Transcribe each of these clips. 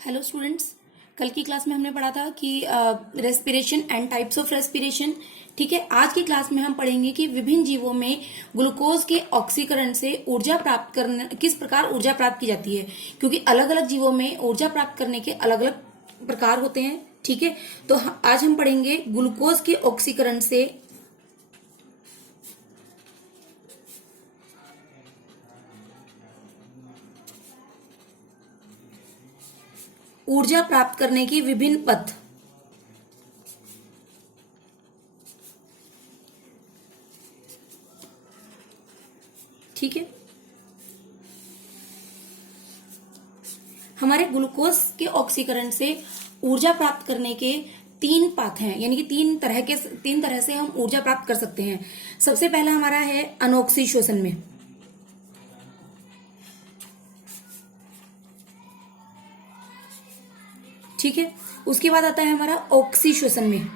Hello students. कल की class में हमने पढ़ा था कि respiration and types of respiration. ठीक है, आज की क्लास में हम पढ़ेंगे कि विभिन्न जीवों में ग्लूकोज के ऑक्सीकरण से ऊर्जा प्राप्त करने किस प्रकार ऊर्जा प्राप्त की जाती है, क्योंकि अलग अलग जीवों में ऊर्जा प्राप्त करने के अलग अलग प्रकार होते हैं। ठीक है, तो आज हम पढ़ेंगे ग्लूकोज के ऑक्सीकरण से ऊर्जा प्राप्त करने की विभिन्न पथ। ठीक है, हमारे ग्लूकोज के ऑक्सीकरण से ऊर्जा प्राप्त करने के तीन पाथ हैं, यानी कि तीन तरह से हम ऊर्जा प्राप्त कर सकते हैं। सबसे पहला हमारा है अनोक्सी श्वसन में। ठीक है, उसके बाद आता है हमारा ऑक्सी श्वसन में।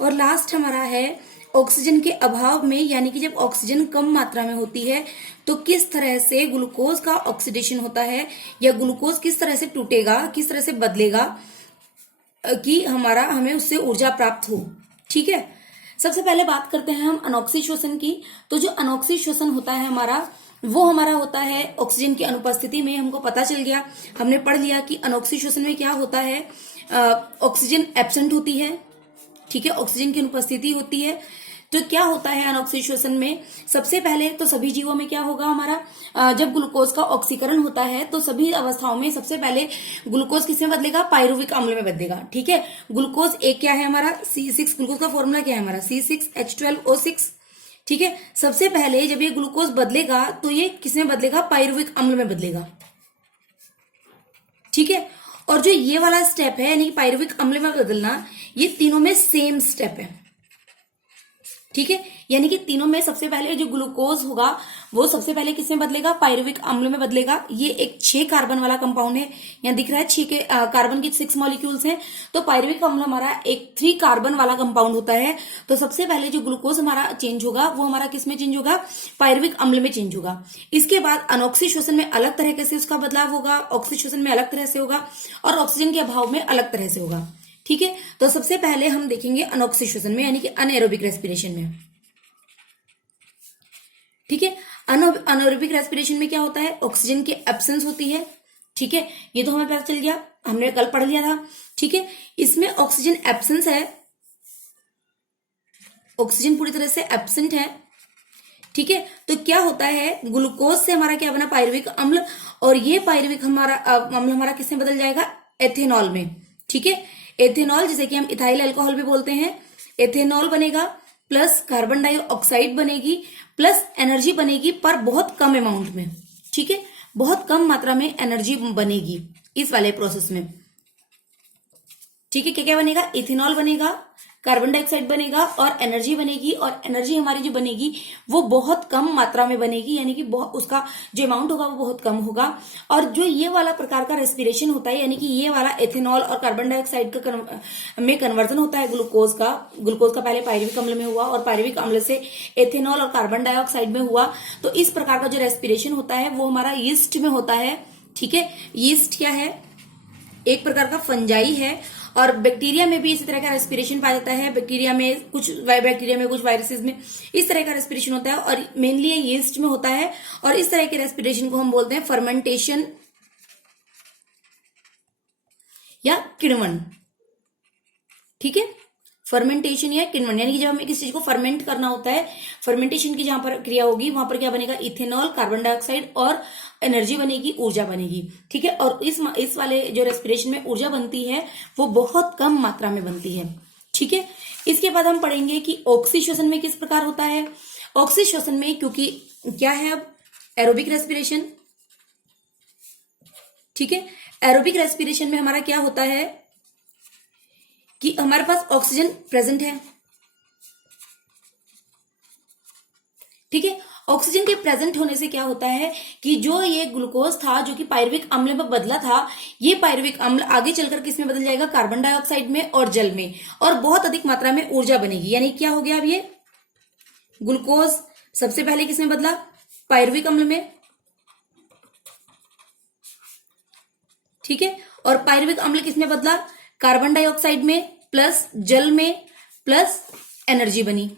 और लास्ट हमारा है ऑक्सीजन के अभाव में, यानी कि जब ऑक्सीजन कम मात्रा में होती है तो किस तरह से ग्लूकोज का ऑक्सीडेशन होता है, या ग्लूकोज किस तरह से टूटेगा, किस तरह से बदलेगा कि हमें उससे ऊर्जा प्राप्त हो। ठीक है, सबसे पहले बात करते हैं हम अनोक्सी श्वसन की। तो जो अनोक्सी श्वसन होता है वो हमारा होता है ऑक्सीजन की अनुपस्थिति में। हमको पता चल गया, हमने पढ़ लिया कि अनोक्सी श्वसन में क्या होता है, ऑक्सीजन एब्सेंट होती है। ठीक है, ऑक्सीजन की अनुपस्थिति होती है। तो क्या होता है अनोक्सी श्वसन में, सबसे पहले तो सभी जीवों में क्या होगा हमारा, जब ग्लूकोज का ऑक्सीकरण होता है तो सभी अवस्थाओं में सबसे पहले ग्लूकोज किसमें बदलेगा, पायरुविक अम्ल में बदलेगा। ठीक है, ग्लूकोज एक क्या है हमारा C6, ग्लूकोज का फॉर्मूला क्या है हमारा C6H12O6। ठीक है, सबसे पहले जब ये ग्लूकोज बदलेगा तो ये किसमें बदलेगा, पायरुविक अम्ल में बदलेगा। ठीक है, और जो ये वाला स्टेप है यानी पायरुविक अम्ल में बदलना, ये तीनों में सेम स्टेप है। ठीक है, यानी कि तीनों में सबसे पहले जो ग्लूकोज होगा वो सबसे पहले किसमें बदलेगा, पायरुविक अम्ल में बदलेगा। ये एक 6 कार्बन वाला कंपाउंड है, यहाँ दिख रहा है 6 के कार्बन की 6 मॉलिक्यूल्स हैं। तो पायरुविक अम्ल हमारा एक 3 कार्बन वाला कंपाउंड होता है। तो सबसे पहले जो ग्लूकोज हमारा चेंज होगा वो हमारा किसमें चेंज होगा, पायरुविक अम्ल में चेंज होगा। इसके बाद अनोक्सी श्वसन में अलग तरह से उसका बदलाव होगा, ऑक्सी श्वसन में अलग तरह से होगा, और ऑक्सीजन के अभाव में अलग तरह से होगा। ठीक है, तो सबसे पहले हम देखेंगे अनोक्सी श्वसन में, यानी कि अनएरोबिक रेस्पिरेशन में। ठीक है, अनएरोबिक रेस्पिरेशन में क्या होता है, ऑक्सीजन की एब्सेंस होती है। ठीक है, ये तो हमें पता चल गया, हमने कल पढ़ लिया था। ठीक है, इसमें ऑक्सीजन एब्सेंस है, ऑक्सीजन पूरी तरह से एब्सेंट है। ठीक है, तो क्या होता है, ग्लूकोज से हमारा क्या बना, पायरुविक अम्ल, और ये पायरुविक अम्ल हमारा किसमें बदल जाएगा, एथेनॉल में। ठीक है, एथेनॉल जिसे कि हम इथाइल अल्कोहल भी बोलते हैं, एथेनॉल बनेगा, प्लस कार्बन डाइऑक्साइड बनेगी, प्लस एनर्जी बनेगी, पर बहुत कम अमाउंट में। ठीक है, बहुत कम मात्रा में एनर्जी बनेगी इस वाले प्रोसेस में। ठीक है, क्या क्या बनेगा, इथेनॉल बनेगा, कार्बन डाइऑक्साइड बनेगा, और एनर्जी बनेगी। और एनर्जी हमारी जो बनेगी वो बहुत कम मात्रा में बनेगी, यानी कि उसका जो अमाउंट होगा वो बहुत कम होगा। और जो ये वाला प्रकार का रेस्पिरेशन होता है, यानी कि ये वाला एथेनॉल और कार्बन डाइऑक्साइड का में कन्वर्जन होता है ग्लूकोज का पहले पायरुविक अम्ल में हुआ, और पायरुविक अम्ल से एथेनॉल और कार्बन डाइऑक्साइड में हुआ। तो इस प्रकार का जो रेस्पिरेशन होता है वो हमारा यीस्ट में होता है। ठीक है, यीस्ट क्या है, एक प्रकार का फंजाई है, और बैक्टीरिया में भी इसी तरह का रेस्पिरेशन पाया जाता है। बैक्टीरिया में कुछ वायरसेस में इस तरह का रेस्पिरेशन होता है, और मेनली ये यीस्ट में होता है। और इस तरह के रेस्पिरेशन को हम बोलते हैं फर्मेंटेशन या किण्वन। ठीक है, फर्मेंटेशन या किण्वन, यानी कि जब हमें किसी चीज को फर्मेंट करना होता है, फर्मेंटेशन की जहां पर क्रिया होगी वहां पर क्या बनेगा, इथेनॉल, कार्बन डाइऑक्साइड, और एनर्जी बनेगी, ऊर्जा बनेगी। ठीक है, और इस वाले जो रेस्पिरेशन में ऊर्जा बनती है वो बहुत कम मात्रा में बनती है। ठीक है, इसके बाद हम पढ़ेंगे कि ऑक्सी श्वसन में किस प्रकार होता है। ऑक्सी श्वसन में, क्योंकि क्या है अब एरोबिक रेस्पिरेशन। ठीक है, एरोबिक रेस्पिरेशन में हमारा क्या होता है कि हमारे पास ऑक्सीजन प्रेजेंट है। ठीक है, ऑक्सीजन के प्रेजेंट होने से क्या होता है कि जो ये ग्लूकोज था जो कि पायरुविक अम्ल में बदला था, ये पायरुविक अम्ल आगे चलकर किसमें बदल जाएगा, कार्बन डाइऑक्साइड में और जल में, और बहुत अधिक मात्रा में ऊर्जा बनेगी। यानी क्या हो गया, अब ये ग्लूकोज सबसे पहले किसमें बदला? पायरुविक अम्ल में, ठीक है। और पायरुविक अम्ल किसमें बदला? कार्बन डाइऑक्साइड में प्लस जल में प्लस एनर्जी बनी,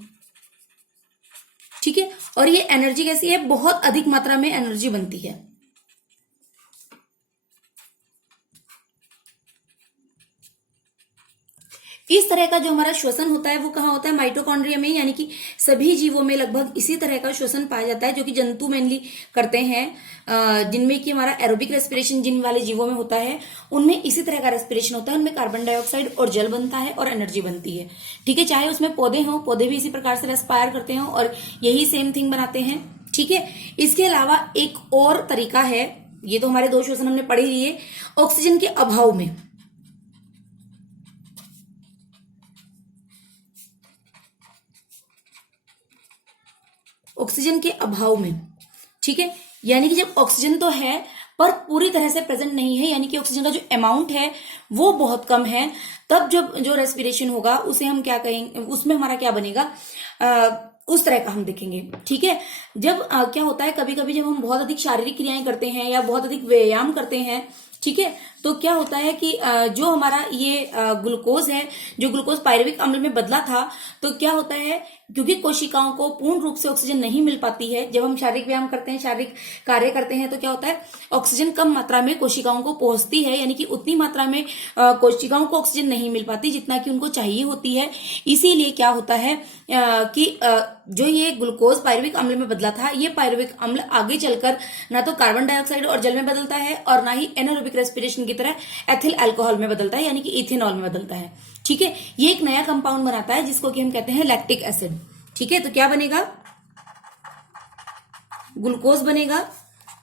ठीक है। और ये एनर्जी कैसी है? बहुत अधिक मात्रा में एनर्जी बनती है। इस तरह का जो हमारा श्वसन होता है वो कहाँ होता है? माइटोकॉन्ड्रिया में, यानी कि सभी जीवों में लगभग इसी तरह का श्वसन पाया जाता है, जो कि जंतु मेनली करते हैं, जिनमें कि हमारा एरोबिक रेस्पिरेशन जिन वाले जीवों में होता है उनमें इसी तरह का रेस्पिरेशन होता है। उनमें कार्बन डाइऑक्साइड और जल बनता है और एनर्जी बनती है, ठीक है। चाहे उसमें पौधे हों, पौधे भी इसी प्रकार से रेस्पायर करते हैं और यही सेम थिंग बनाते हैं, ठीक है। इसके अलावा एक और तरीका है, ये तो हमारे दो श्वसन हमने पढ़े लिए, ऑक्सीजन के अभाव में, ऑक्सीजन के अभाव में, ठीक है। यानी कि जब ऑक्सीजन तो है पर पूरी तरह से प्रेजेंट नहीं है, यानी कि ऑक्सीजन का जो अमाउंट है वो बहुत कम है, तब जब जो रेस्पिरेशन होगा उसे हम क्या कहेंगे, उसमें हमारा क्या बनेगा, उस तरह का हम देखेंगे, ठीक है। जब क्या होता है, कभी कभी जब हम बहुत अधिक शारीरिक क्रियाएं करते हैं या बहुत अधिक व्यायाम करते हैं, ठीक है, तो क्या होता है कि जो हमारा ये ग्लूकोज है, जो ग्लूकोज पायरुविक अम्ल में बदला था, तो क्या होता है, क्योंकि कोशिकाओं को पूर्ण रूप से ऑक्सीजन नहीं मिल पाती है, जब हम शारीरिक व्यायाम करते हैं, शारीरिक कार्य करते हैं, तो क्या होता है, ऑक्सीजन कम मात्रा में कोशिकाओं को पहुंचती है, यानी कि उतनी मात्रा में कोशिकाओं को ऑक्सीजन नहीं मिल पाती जितना कि उनको चाहिए होती है। इसीलिए क्या होता है कि जो ये ग्लूकोज पायरुविक अम्ल में बदला था, ये पायरुविक अम्ल आगे चलकर ना तो कार्बन डाइऑक्साइड और जल में बदलता है और ना ही एनारोबिक रेस्पिरेशन की तरह एथिल अल्कोहल में बदलता है, यानी कि इथेनॉल में बदलता है, ठीक है। ये एक नया कंपाउंड बनाता है जिसको कि हम कहते हैं लैक्टिक एसिड, ठीक है। तो क्या बनेगा? ग्लूकोज बनेगा,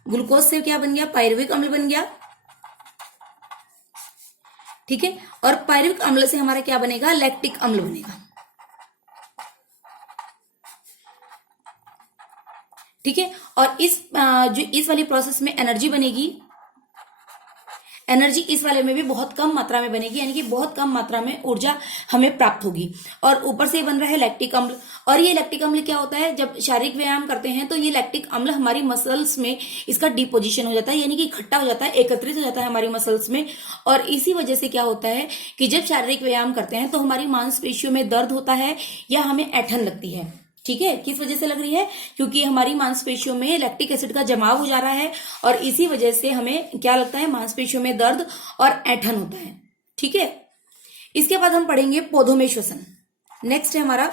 ग्लूकोज से क्या बन गया? पायरुविक अम्ल बन गया, ठीक है। और पायरुविक अम्ल से हमारा क्या बनेगा? लैक्टिक अम्ल बनेगा, ठीक है। और जो इस वाली प्रोसेस में एनर्जी बनेगी, एनर्जी इस वाले में भी बहुत कम मात्रा में बनेगी, यानी कि बहुत कम मात्रा में ऊर्जा हमें प्राप्त होगी। और ऊपर से बन रहा है लैक्टिक अम्ल, और ये लैक्टिक अम्ल क्या होता है, जब शारीरिक व्यायाम करते हैं तो ये लैक्टिक अम्ल हमारी मसल्स में इसका डिपोजिशन हो जाता है, यानी कि इकट्ठा हो जाता है, एकत्रित हो जाता है हमारी मसल्स में। और इसी वजह से क्या होता है कि जब शारीरिक व्यायाम करते हैं तो हमारी मांसपेशियों में दर्द होता है या हमें ऐंठन लगती है, ठीक है। किस वजह से लग रही है? क्योंकि हमारी मांसपेशियों में लैक्टिक एसिड का जमाव हो जा रहा है और इसी वजह से हमें क्या लगता है, मांसपेशियों में दर्द और ऐंठन होता है, ठीक है। इसके बाद हम पढ़ेंगे पौधों में श्वसन। नेक्स्ट है हमारा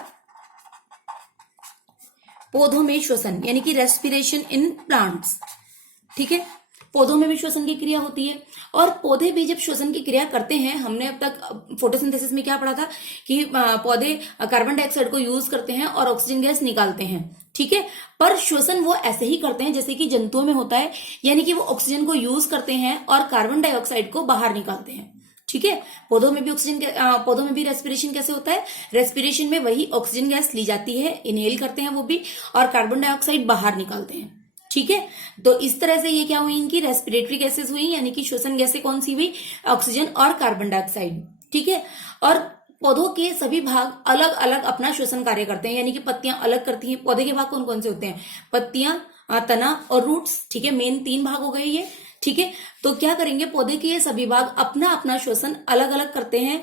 पौधों में श्वसन, यानी कि रेस्पिरेशन इन प्लांट्स, ठीक है। पौधों में भी श्वसन की क्रिया होती है और पौधे भी जब श्वसन की क्रिया करते हैं, हमने अब तक फोटोसिंथेसिस में क्या पढ़ा था कि पौधे कार्बन डाइऑक्साइड को यूज करते हैं और ऑक्सीजन गैस निकालते हैं, ठीक है। पर श्वसन वो ऐसे ही करते हैं जैसे कि जंतुओं में होता है, यानी कि वो ऑक्सीजन को यूज करते हैं और कार्बन डाइऑक्साइड को बाहर निकालते हैं, ठीक है। पौधों में भी पौधों में भी रेस्पिरेशन कैसे होता है? रेस्पिरेशन में वही ऑक्सीजन गैस ली जाती है, इनहेल करते हैं वो भी, और कार्बन डाइऑक्साइड बाहर निकालते हैं, ठीक है। तो इस तरह से ये क्या हुई, इनकी रेस्पिरेटरी गैसेस हुई, यानी कि श्वसन गैसें कौन सी हुई? ऑक्सीजन और कार्बन डाइऑक्साइड, ठीक है। और पौधों के सभी भाग अलग अलग अपना श्वसन कार्य करते हैं, यानी कि पत्तियां अलग करती हैं। पौधे के भाग कौन कौन से होते हैं? पत्तियां, तना और रूट्स, ठीक है। मेन 3 भाग हो गए ये, ठीक है। तो क्या करेंगे, पौधे के ये सभी भाग अपना अपना श्वसन अलग अलग करते हैं,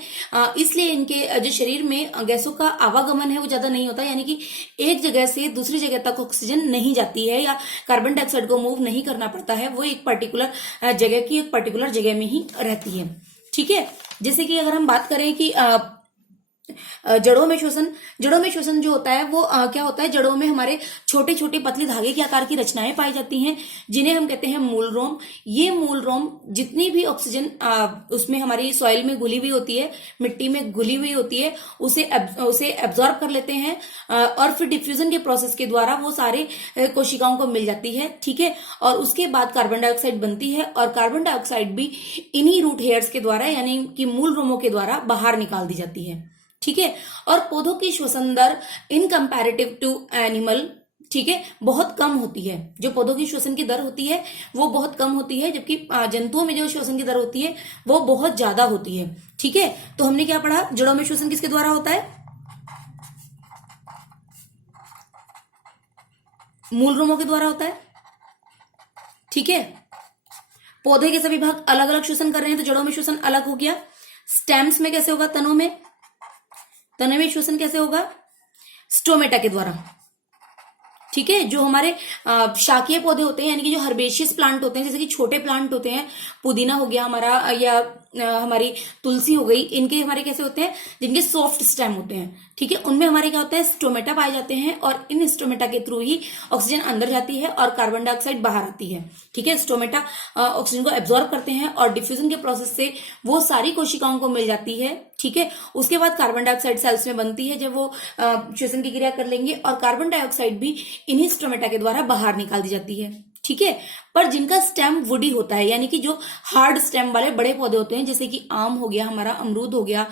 इसलिए इनके जो शरीर में गैसों का आवागमन है वो ज्यादा नहीं होता, यानी कि एक जगह से दूसरी जगह तक ऑक्सीजन नहीं जाती है या कार्बन डाइऑक्साइड को मूव नहीं करना पड़ता है, वो एक पर्टिकुलर जगह की एक पर्टिकुलर जगह में ही रहती है, ठीक है। जैसे कि अगर हम बात करें कि जड़ों में श्वसन जो होता है वो क्या होता है, जड़ों में हमारे छोटे छोटे पतले धागे के आकार की रचनाएं पाई जाती हैं, जिन्हें हम कहते हैं मूल रोम। ये मूल रोम जितनी भी ऑक्सीजन उसमें हमारी सॉइल में घुली हुई होती है, मिट्टी में घुली हुई होती है, उसे एब्जॉर्ब कर लेते हैं और फिर डिफ्यूजन के प्रोसेस के द्वारा वो सारे कोशिकाओं को मिल जाती है, ठीक है। और उसके बाद कार्बन डाइऑक्साइड बनती है और कार्बन डाइऑक्साइड भी इन्हीं रूट हेयर्स के द्वारा, यानी कि मूल रोमों के द्वारा बाहर निकाल दी जाती है, ठीक है। और पौधों की श्वसन दर इन कंपैरेटिव टू एनिमल, ठीक है, बहुत कम होती है। जो पौधों की श्वसन की दर होती है वो बहुत कम होती है, जबकि जंतुओं में जो श्वसन की दर होती है वो बहुत ज्यादा होती है, ठीक है। तो हमने क्या पढ़ा, जड़ों में श्वसन किसके द्वारा होता है? मूल रोमों के द्वारा होता है। ठीक है, पौधे के सभी भाग अलग अलग श्वसन कर रहे हैं तो जड़ों में श्वसन अलग हो गया। स्टेम्स में कैसे होगा? तनों में श्वसन कैसे होगा? स्टोमेटा के द्वारा। ठीक है, जो हमारे शाकीय पौधे होते हैं यानी कि जो हर्बेशियस प्लांट होते हैं, जैसे कि छोटे प्लांट होते हैं, पुदीना हो गया हमारा या हमारी तुलसी हो गई, इनके हमारे कैसे होते हैं? जिनके सॉफ्ट स्टेम होते हैं। ठीक है, उनमें हमारे क्या होता है? स्टोमेटा पाए जाते हैं और इन स्टोमेटा के थ्रू ही ऑक्सीजन अंदर जाती है और कार्बन डाइऑक्साइड बाहर आती है। ठीक है, स्टोमेटा ऑक्सीजन को एब्जॉर्ब करते हैं और डिफ्यूजन के प्रोसेस से वो सारी कोशिकाओं को मिल जाती है। ठीक है, उसके बाद कार्बन डाइऑक्साइड सेल्स में बनती है जब वो श्वसन की क्रिया कर लेंगे और कार्बन डाइऑक्साइड भी इन्हीं स्टोमेटा के द्वारा बाहर निकाल दी जाती है। ठीक है, पर जिनका स्टेम वुडी होता है यानी कि जो हार्ड स्टेम वाले बड़े पौधे होते हैं, जैसे कि आम हो गया हमारा, अमरूद हो गया,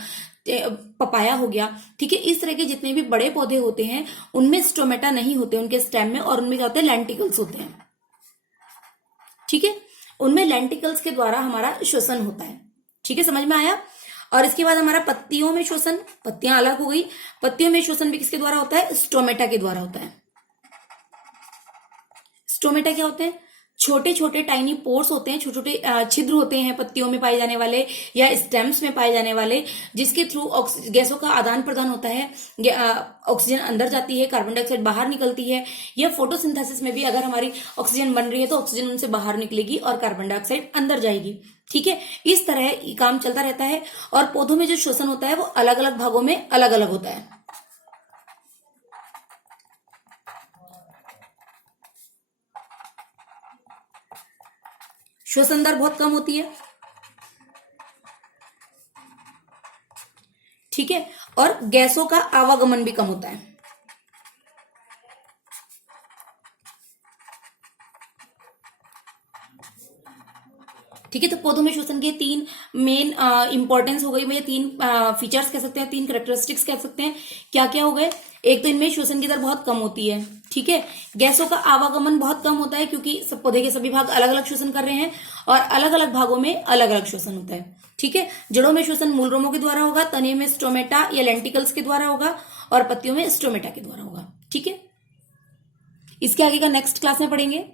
पपाया हो गया। ठीक है, इस तरह के जितने भी बड़े पौधे होते हैं उनमें स्टोमेटा नहीं होते उनके स्टेम में, और उनमें क्या होते हैं? लेंटिकल्स होते हैं। ठीक है, उनमें लेंटिकल्स के द्वारा हमारा श्वसन होता है। ठीक है, समझ में आया? और इसके बाद हमारा पत्तियों में श्वसन, पत्तियां अलग हो गई, पत्तियों में श्वसन भी किसके द्वारा होता है? स्टोमेटा के द्वारा होता है। स्टोमेटा क्या होते हैं? छोटे छोटे टाइनी पोर्स होते हैं, छोटे छोटे छिद्र होते हैं पत्तियों में पाए जाने वाले या स्टेम्स में पाए जाने वाले, जिसके थ्रू गैसों का आदान प्रदान होता है। ऑक्सीजन अंदर जाती है, कार्बन डाइऑक्साइड बाहर निकलती है। या फोटोसिंथेसिस में भी अगर हमारी ऑक्सीजन बन रही है तो ऑक्सीजन उनसे बाहर निकलेगी और कार्बन डाइऑक्साइड अंदर जाएगी। ठीक है, इस तरह काम चलता रहता है। और पौधों में जो श्वसन होता है वो अलग अलग भागों में अलग अलग होता है। श्वसन दर बहुत कम होती है। ठीक है, और गैसों का आवागमन भी कम होता है। ठीक है, तो पौधों में श्वसन के तीन मेन इंपॉर्टेंस हो गई, मतलब तीन फीचर्स कह सकते हैं, तीन कैरेक्टरिस्टिक्स कह सकते हैं। क्या क्या हो गए? एक तो इनमें श्वसन की दर बहुत कम होती है। ठीक है, गैसों का आवागमन बहुत कम होता है क्योंकि सब पौधे के सभी भाग अलग अलग श्वसन कर रहे हैं और अलग अलग भागों में अलग अलग श्वसन होता है। ठीक है, जड़ों में श्वसन मूल रोमों के द्वारा होगा, तने में स्टोमेटा या लेंटिकल्स के द्वारा होगा और पत्तियों में स्टोमेटा के द्वारा होगा। ठीक है, इसके आगे का नेक्स्ट क्लास में पढ़ेंगे।